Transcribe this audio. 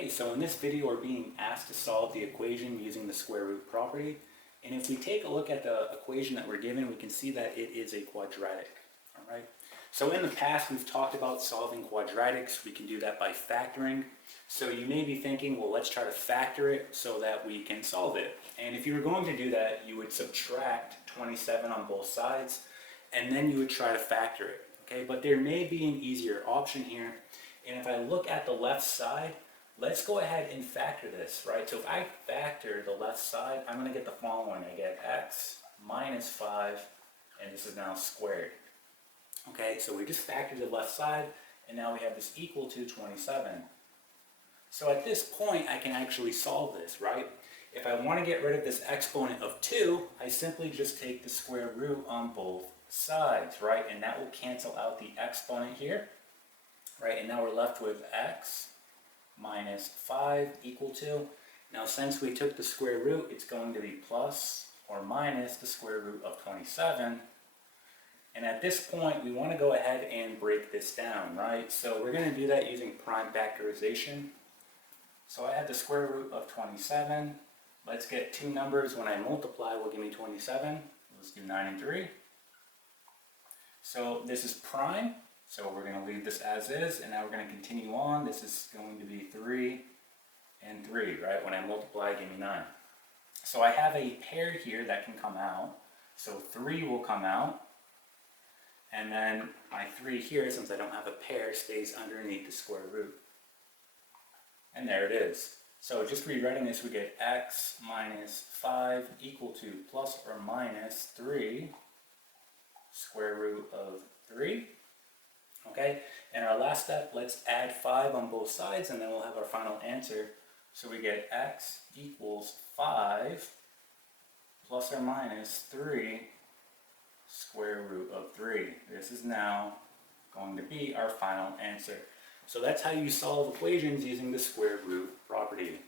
Okay, so in this video we're being asked to solve the equation using the square root property. And if we take a look at the equation that we're given, we can see that it is a quadratic. All right. So in the past we've talked about solving quadratics. We can do that by factoring. So you may be thinking, well, let's try to factor it so that we can solve it. And if you were going to do that, you would subtract 27 on both sides, and then you would try to factor it. Okay, but there may be an easier option here. And if I look at the left side, let's go ahead and factor this, right? So if I factor the left side, I'm going to get the following. I get x minus 5, and this is now squared. Okay, so we just factored the left side, and now we have this equal to 27. So at this point, I can actually solve this, right? If I want to get rid of this exponent of 2, I simply just take the square root on both sides, right? And that will cancel out the exponent here, right? And now we're left with x minus 5 equal to, now since we took the square root, it's going to be plus or minus the square root of 27. And at this point, we want to go ahead and break this down, right? So we're going to do that using prime factorization. So I have the square root of 27. Let's get two numbers. When I multiply, will give me 27. Let's do 9 and 3. So this is prime. So we're going to leave this as is, and now we're going to continue on. This is going to be 3 and 3, right? When I multiply, give me 9. So I have a pair here that can come out. So 3 will come out. And then my 3 here, since I don't have a pair, stays underneath the square root. And there it is. So just rewriting this, we get x minus 5 equal to plus or minus 3 square root of 3. Okay, and our last step, let's add 5 on both sides, and then we'll have our final answer. So we get x equals 5 plus or minus 3 square root of 3. This is now going to be our final answer. So that's how you solve equations using the square root property.